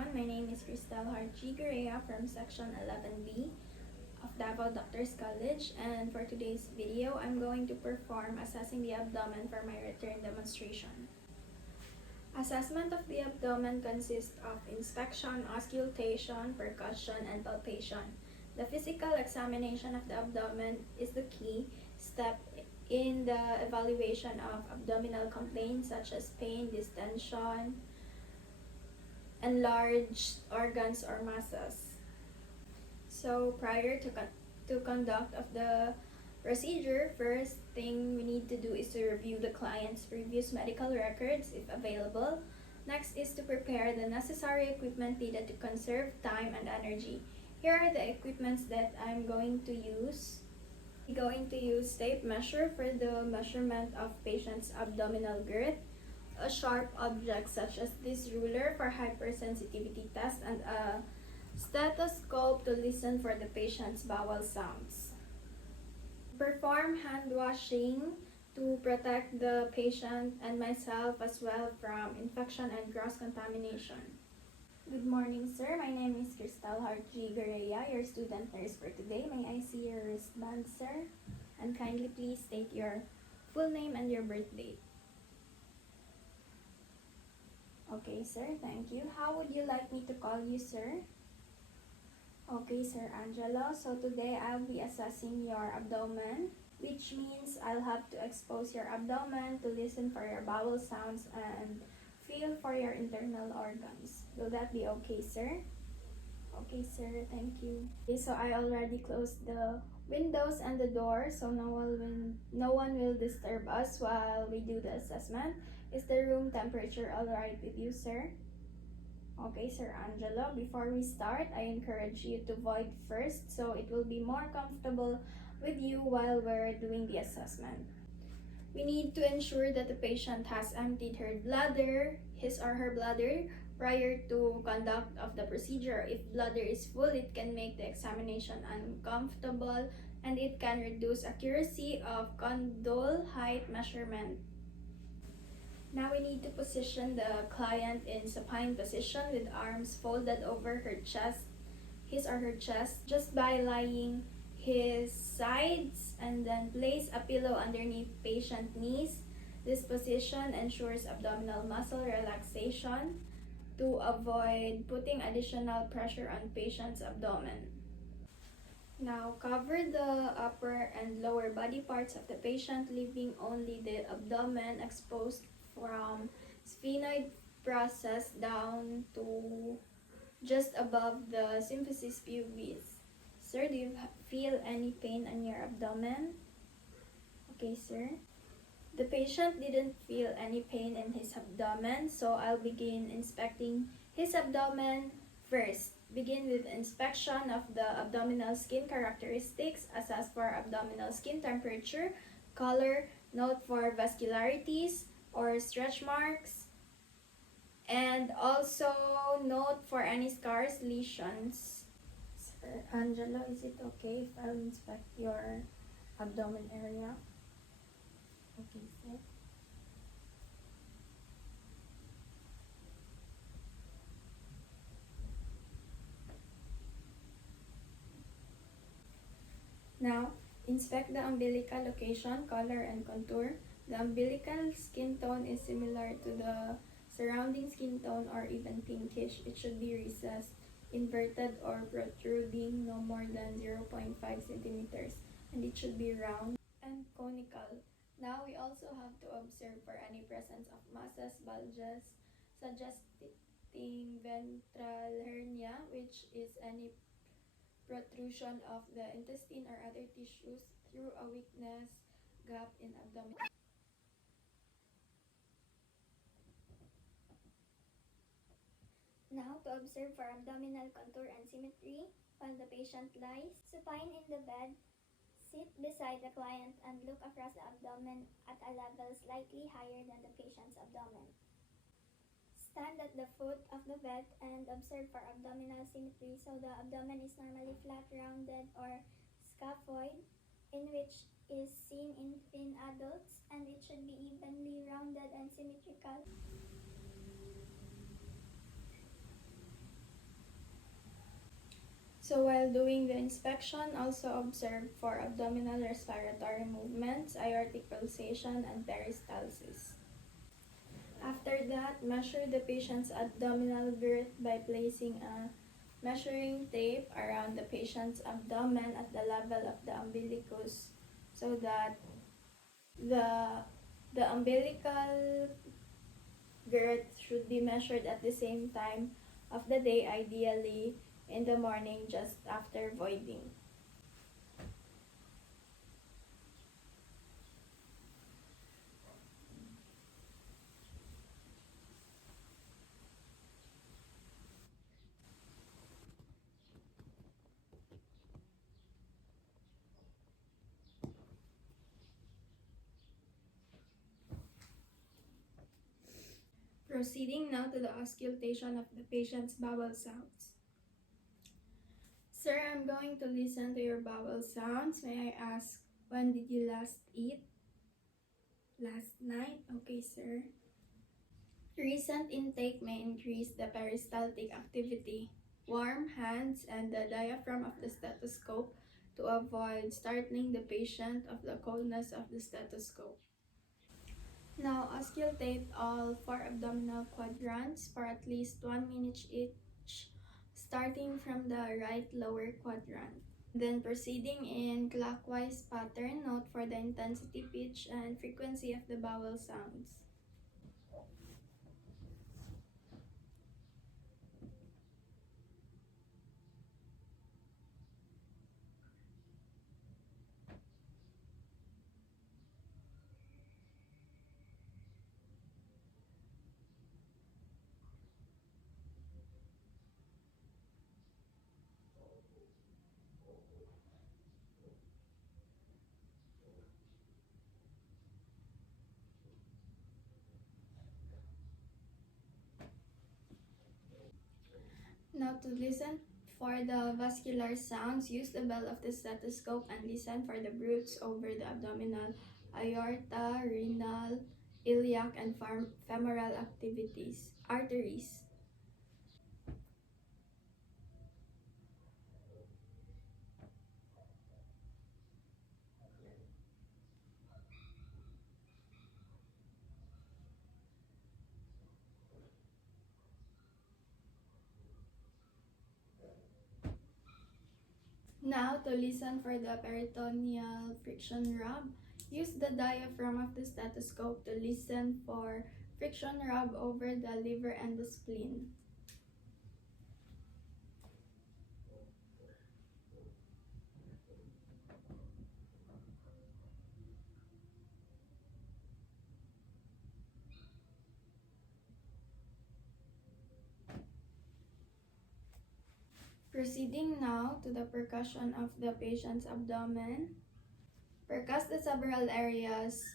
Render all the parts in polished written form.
everyone. My name is Cristal Harjigurea from Section 11B of Davao Doctors College, and for today's video, I'm going to perform assessing the abdomen for my return demonstration. Assessment of the abdomen consists of inspection, auscultation, percussion, and palpation. The physical examination of the abdomen is the key step in the evaluation of abdominal complaints such as pain, distension, enlarged organs or masses. So prior to conduct of the procedure, first thing we need to do is to review the client's previous medical records if available. Next is to prepare the necessary equipment needed to conserve time and energy. Here are the equipments that I'm going to use. I'm going to use tape measure for the measurement of patient's abdominal girth, a sharp object such as this ruler for hypersensitivity test, and a stethoscope to listen for the patient's bowel sounds. Perform hand washing to protect the patient and myself as well from infection and cross-contamination. Good morning, sir. My name is Cristal Harjigurea, your student nurse for today. May I see your wristband, sir? And kindly please state your full name and your birth date. Okay, sir. Thank you. How would you like me to call you, sir? Okay, Sir Angelo. So today I'll be assessing your abdomen, which means I'll have to expose your abdomen to listen for your bowel sounds and feel for your internal organs. Will that be okay, sir? Okay, sir. Thank you. Okay, so I already closed the windows and the door, so no one will disturb us while we do the assessment. Is the room temperature alright with you, sir? Okay, Sir Angelo. Before we start, I encourage you to void first so it will be more comfortable with you while we're doing the assessment. We need to ensure that the patient has emptied his or her bladder, prior to conduct of the procedure. If bladder is full, it can make the examination uncomfortable and it can reduce accuracy of condyle height measurement. Now we need to position the client in supine position with arms folded over his or her chest, just by lying his sides and then place a pillow underneath patient knees. This position ensures abdominal muscle relaxation to avoid putting additional pressure on patient's abdomen. Now cover the upper and lower body parts of the patient, leaving only the abdomen exposed from sphenoid process down to just above the symphysis pubis. Sir, do you feel any pain on your abdomen? Okay, sir. The patient didn't feel any pain in his abdomen, so I'll begin inspecting his abdomen first. Begin with inspection of the abdominal skin characteristics, assess for abdominal skin temperature, color, note for vascularities or stretch marks, and also note for any scars, lesions. Sir Angelo, is it okay if I'll inspect your abdomen area? Okay, sir. Now, inspect the umbilical location, color, and contour. The umbilical skin tone is similar to the surrounding skin tone or even pinkish. It should be recessed, inverted, or protruding no more than 0.5 centimeters, and it should be round and conical. Now, we also have to observe for any presence of masses, bulges, suggesting ventral hernia, which is any protrusion of the intestine or other tissues through a weakness gap in abdomen. Now, to observe for abdominal contour and symmetry, while the patient lies supine in the bed, sit beside the client and look across the abdomen at a level slightly higher than the patient's abdomen. Stand at the foot of the bed and observe for abdominal symmetry. So the abdomen is normally flat, rounded, or scaphoid, in which is seen in thin adults, and it should be evenly rounded and symmetrical. So while doing the inspection, also observe for abdominal respiratory movements, aortic pulsation, and peristalsis. After that, measure the patient's abdominal girth by placing a measuring tape around the patient's abdomen at the level of the umbilicus so that the the umbilical girth should be measured at the same time of the day, ideally in the morning just after voiding. Proceeding now to the auscultation of the patient's bowel sounds. Sir, I'm going to listen to your bowel sounds. May I ask, when did you last eat? Last night? Okay, sir. Recent intake may increase the peristaltic activity. Warm hands and the diaphragm of the stethoscope to avoid startling the patient of the coldness of the stethoscope. Now, auscultate all 4 abdominal quadrants for at least 1 minute each, starting from the right lower quadrant. Then proceeding in clockwise pattern, note for the intensity, pitch, and frequency of the bowel sounds. Now to listen for the vascular sounds, use the bell of the stethoscope and listen for the bruits over the abdominal aorta, renal, iliac, and femoral arteries. Now to listen for the peritoneal friction rub, use the diaphragm of the stethoscope to listen for friction rub over the liver and the spleen. Proceeding now to the percussion of the patient's abdomen. Percuss the several areas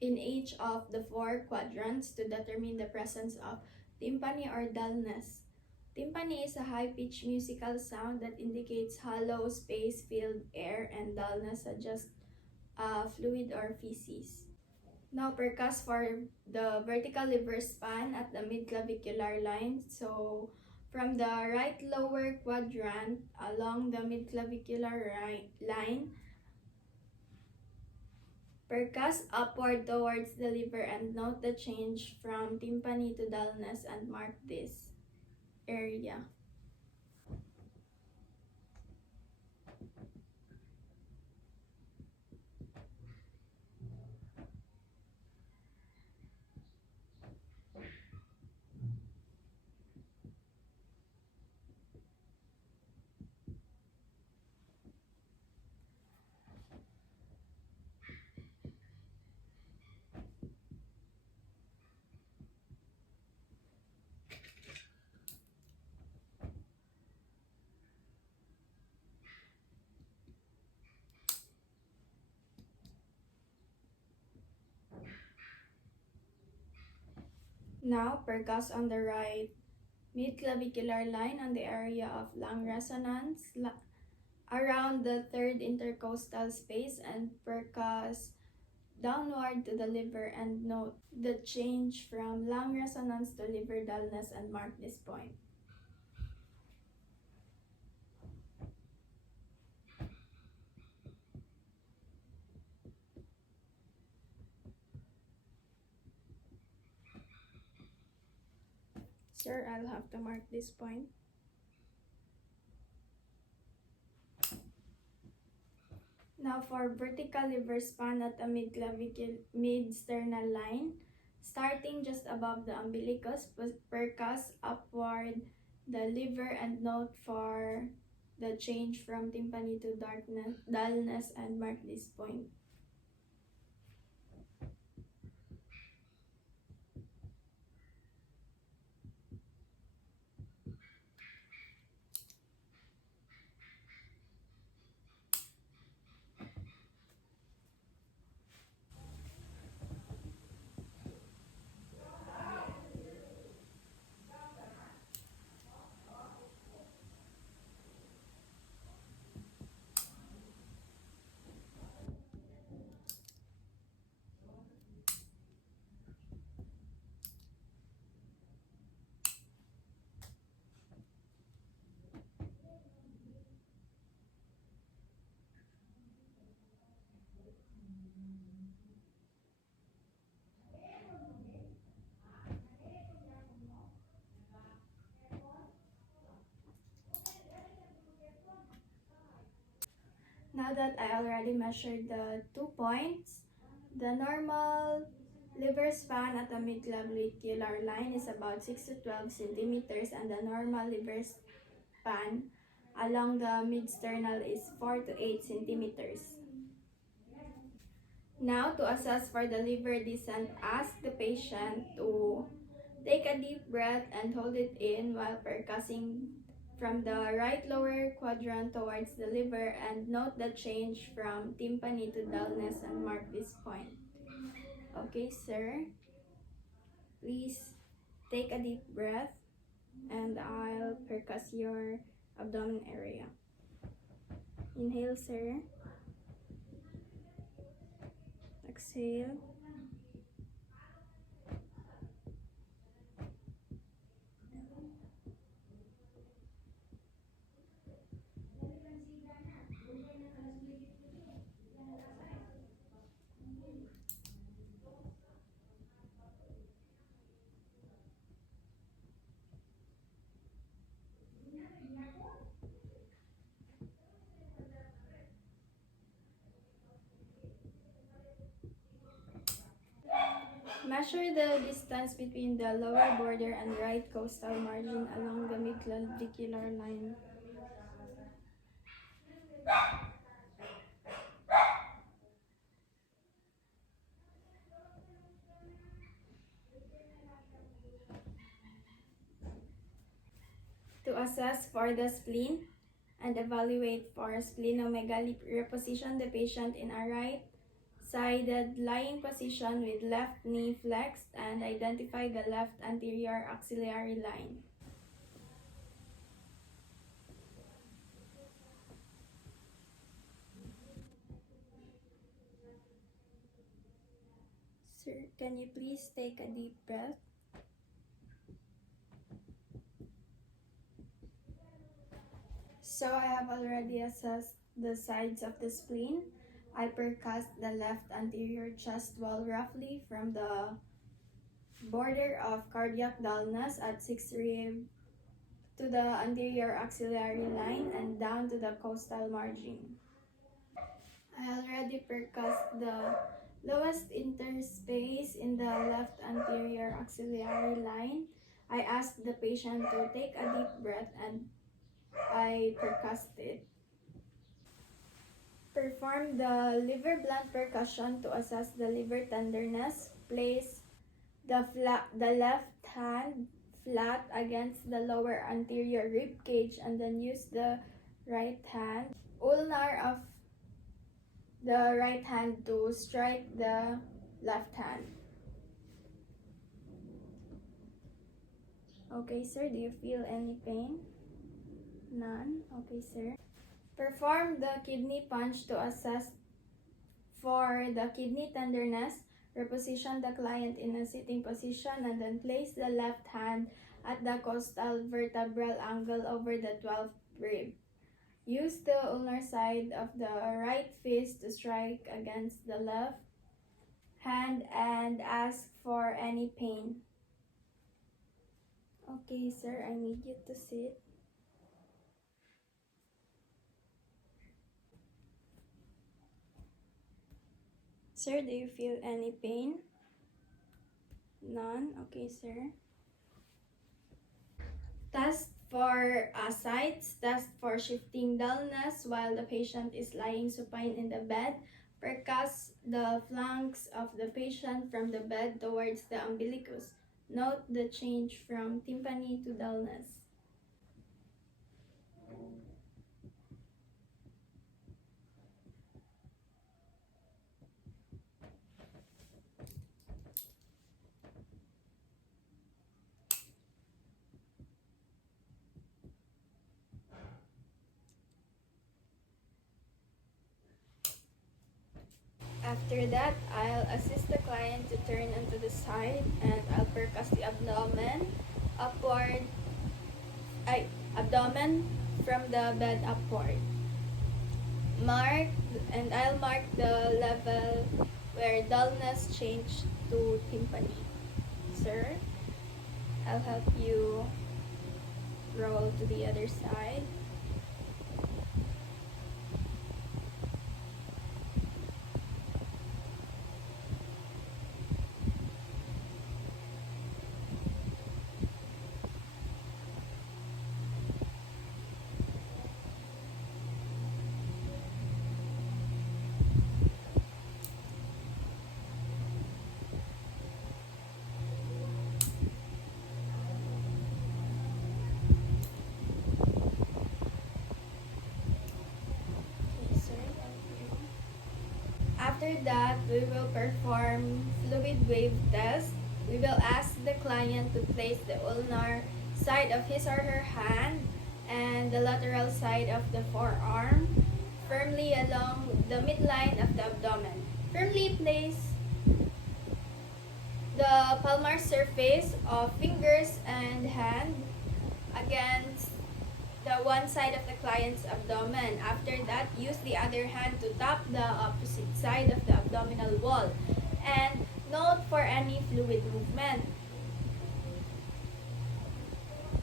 in each of the 4 quadrants to determine the presence of tympany or dullness. Tympany is a high-pitched musical sound that indicates hollow, space-filled air, and dullness suggests fluid or feces. Now percuss for the vertical liver span at the mid-clavicular line. So from the right lower quadrant along the mid-clavicular line, percuss upward towards the liver and note the change from tympany to dullness and mark this area. Now percuss on the right mid-clavicular line on the area of lung resonance around the third intercostal space and percuss downward to the liver and note the change from lung resonance to liver dullness and mark this point. sir, I'll have to mark this point. Now for vertical liver span at the mid-sternal line, starting just above the umbilicus, percuss upward the liver and note for the change from tympani to dullness and mark this point. Now that I already measured the 2 points, the normal liver span at the midclavicular line is about 6 to 12 centimeters, and the normal liver span along the mid-sternal is 4 to 8 centimeters. Now, to assess for the liver descent, ask the patient to take a deep breath and hold it in while percussing from the right lower quadrant towards the liver, and note the change from tympani to dullness and mark this point. Okay, sir. Please take a deep breath and I'll percuss your abdomen area. Inhale, sir. Exhale. Measure the distance between the lower border and right costal margin along the midclavicular line. To assess for the spleen and evaluate for splenomegaly, reposition the patient in a right-sided lying position with left knee flexed and identify the left anterior axillary line. Sir, can you please take a deep breath? So I have already assessed the sides of the spleen. I percussed the left anterior chest wall roughly from the border of cardiac dullness at 6 rib to the anterior axillary line and down to the costal margin. I already percussed the lowest interspace in the left anterior axillary line. I asked the patient to take a deep breath and I percussed it. Perform the liver blunt percussion to assess the liver tenderness. Place the left hand flat against the lower anterior rib cage and then use the right hand, ulnar of the right hand to strike the left hand. Okay, sir, do you feel any pain? None? Okay, sir. Perform the kidney punch to assess for the kidney tenderness. Reposition the client in a sitting position and then place the left hand at the costal vertebral angle over the 12th rib. Use the ulnar side of the right fist to strike against the left hand and ask for any pain. Okay, sir, I need you to sit. Sir, do you feel any pain? None? Okay, sir. Test for sites, test for shifting dullness while the patient is lying supine in the bed. Percuss the flanks of the patient from the bed towards the umbilicus. Note the change from tympani to dullness. After that, I'll assist the client to turn onto the side and I'll percuss the abdomen upward, abdomen from the bed upward. I'll mark the level where dullness changed to tympani. Sir, I'll help you roll to the other side. Okay, sir, thank you. After that, we will perform fluid wave test. We will ask the client to place the ulnar side of his or her hand and the lateral side of the forearm firmly along the midline of the abdomen. Firmly place the palmar surface of fingers and hand against the one side of the client's abdomen. After that, use the other hand to tap the opposite side of the abdominal wall and note for any fluid movement.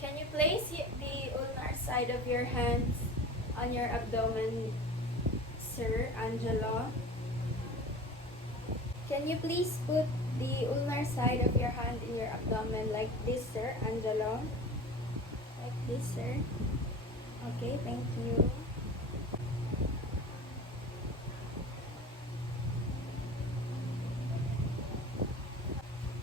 Can you place the ulnar side of your hands on your abdomen, Sir Angelo? Can you please put the ulnar side of your hand in your abdomen like this, Sir Angelo? Like this, sir. Okay, thank you.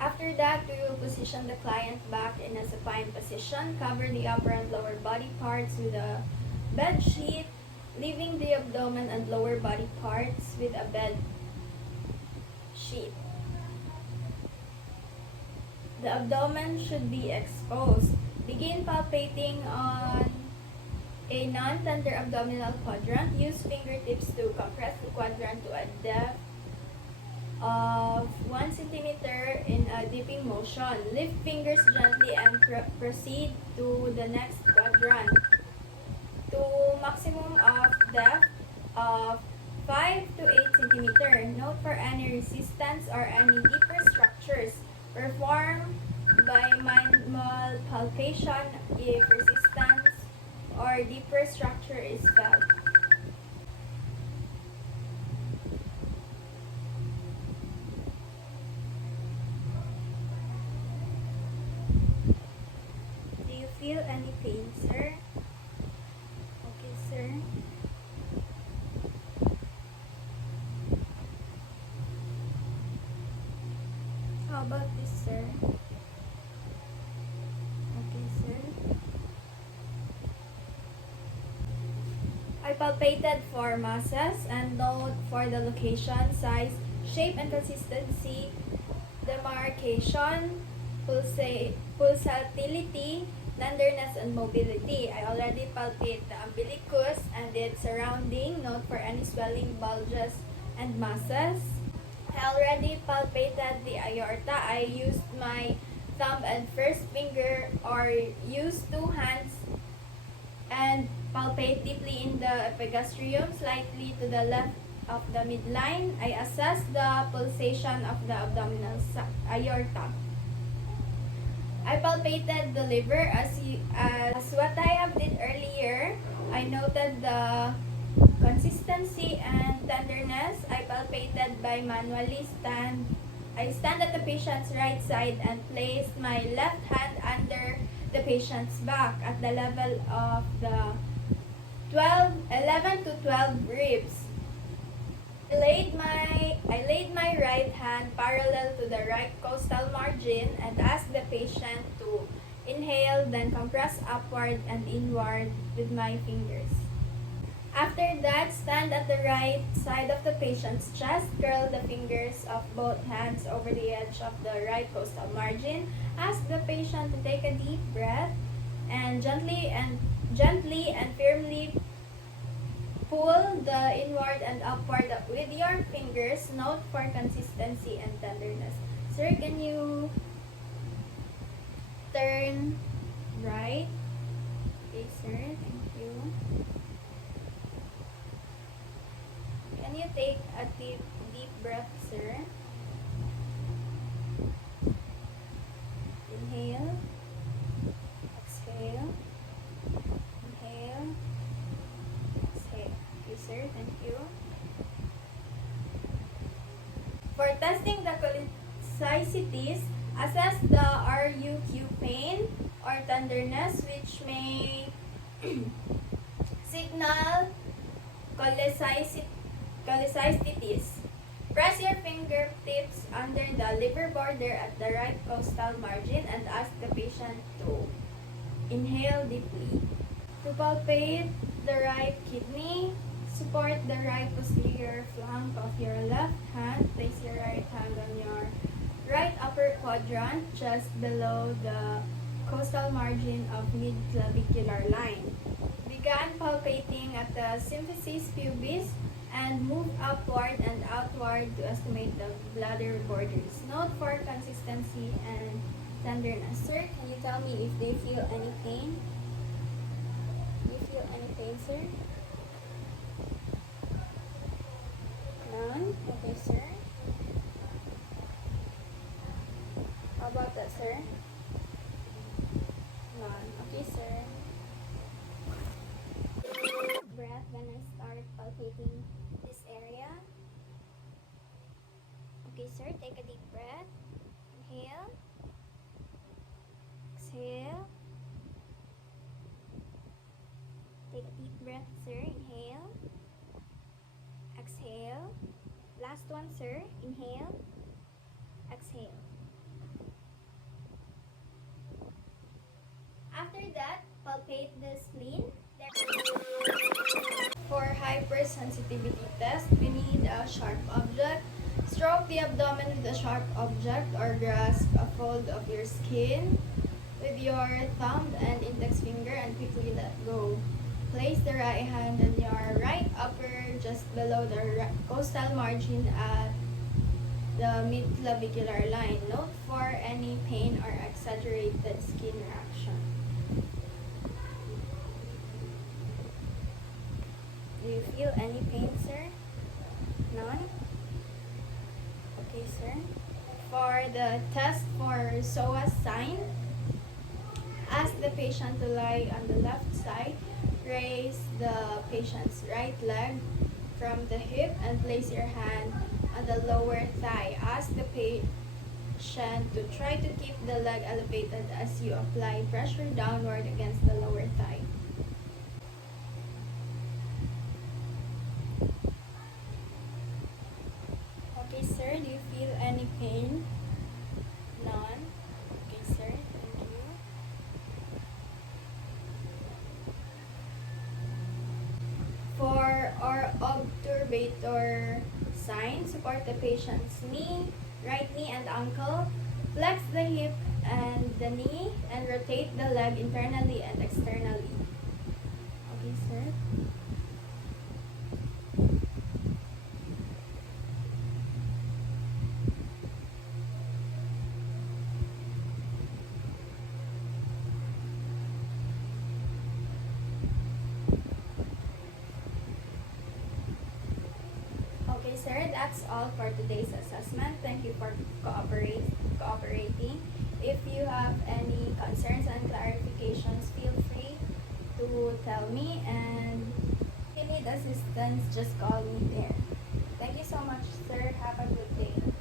After that, we will position the client back in a supine position. Cover the upper and lower body parts with a bed sheet, leaving the abdomen and lower body parts with a bed sheet. The abdomen should be exposed. Begin palpating on a non-tender abdominal quadrant. Use fingertips to compress the quadrant to a depth of 1 centimeter in a dipping motion. Lift fingers gently and proceed to the next quadrant. To maximum of depth of 5 to 8 centimeter. Note for any resistance or any deeper structures. Perform by manual palpation if resistance or deeper structure is felt. Do you feel any pain, sir? Okay, sir. How about this, sir? Okay, sir. I palpated for masses and note for the location, size, shape, and consistency, demarcation, pulsatility, tenderness, and mobility. I already palpate the umbilicus and its surrounding. Note for any swelling, bulges, and masses. I already palpated the aorta. I used my thumb and first finger or used two hands and palpate deeply in the epigastrium, slightly to the left of the midline. I assess the pulsation of the abdominal aorta. I palpated the liver as what I have did earlier. I noted the consistency and tenderness. I palpated by manually I stand at the patient's right side and placed my left hand under the patient's back at the level of the 11 to 12 ribs. I laid my right hand parallel to the right costal margin and asked the patient to inhale, then compress upward and inward with my fingers. After that, stand at the right side of the patient's chest, curl the fingers of both hands over the edge of the right costal margin. Ask the patient to take a deep breath and gently and firmly pull the inward and upward with your fingers. Note for consistency and tenderness. Sir, can you turn right? Okay, sir. Thank you. Can you take a deep breath, sir? Inhale. Exhale. Inhale. Exhale. Okay, sir. Thank you. For testing the cholecysticities, assess the RUQ pain or tenderness which may signal cholecystitis. Press your fingertips under the liver border at the right costal margin and ask the patient to inhale deeply. To palpate the right kidney, support the right posterior flank of your left hand. Place your right hand on your right upper quadrant just below the costal margin of mid-clavicular line. Begin palpating at the symphysis pubis and move upward and outward to estimate the bladder borders. Note for consistency and tenderness. Sir, can you tell me if they feel any pain? Do you feel any pain, sir? None? Okay, sir. How about that, sir? None. Okay, sir. Breath when I start palpating this area. Okay, sir, take a deep breath. Inhale. Exhale. Take a deep breath, sir. Inhale. Exhale. Last one, sir. Inhale. Exhale. After that, palpate the spleen. For hypersensitivity test, we need a sharp object. Stroke the abdomen with a sharp object or grasp a fold of your skin with your thumb and index finger and quickly let go. Place the right hand on your right upper just below the costal margin at the mid-clavicular line. Note for any pain or exaggerated skin reaction. Do you feel any pain, sir? None? Okay, sir. For the test for psoas sign, ask the patient to lie on the left side. Raise the patient's right leg from the hip and place your hand on the lower thigh. Ask the patient to try to keep the leg elevated as you apply pressure downward against the lower thigh. Okay, sir, do you feel any pain? None? Okay, sir, thank you. For our obturbator sign, support the patient's right knee and ankle. Flex the hip and the knee and rotate the leg internally and externally. Okay, sir. Okay, sir, that's all for today's assessment. Thank you for cooperating. If you have any concerns and clarifications, feel free to tell me, and if you need assistance, just call me there. Thank you so much, sir. Have a good day.